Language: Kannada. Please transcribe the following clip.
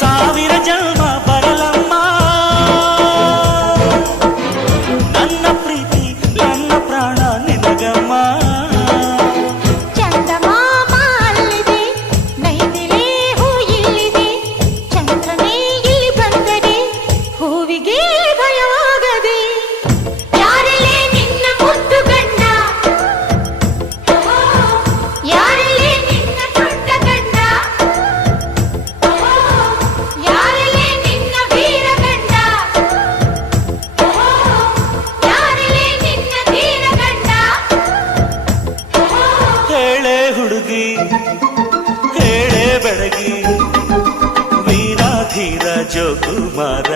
ಸಾವಿರ ಜನ್ಮ ಬರಲಮ್ಮ ನನ್ನ ಪ್ರೀತಿ ನನ್ನ ಪ್ರಾಣ ನಿನಗಮ್ಮ. ಚಂದಮಾಮ ಅಲ್ಲಿದೆ, ನೈದಿಲೆ ಹೂ ಇಲ್ಲಿದೆ, ಚಂದ್ರನೇ ಇಲ್ಲಿ ಬಂದರೆ ಹೂವಿಗೆ ಭಯವಾಗದೆ. ಯಾರಲ್ಲೇ ನಿನ್ನ ಮುದ್ದು ಗಂಡ, ಯಾರಲ್ಲೇ ನಿನ್ನ ದೊಡ್ಡ ಗಂಡ, ಯಾರಲ್ಲೇ ನಿನ್ನ ವೀರ ಗಂಡ, ಯಾರಲ್ಲೇ ನಿನ್ನ ಧೀರ ಗಂಡ. ಹೇಳೆ ಹುಡುಗಿ ಹೇಳೆ ಬೆಳಗಿ ವೀರ ಧೀರ ಜೋಕುಮಾರ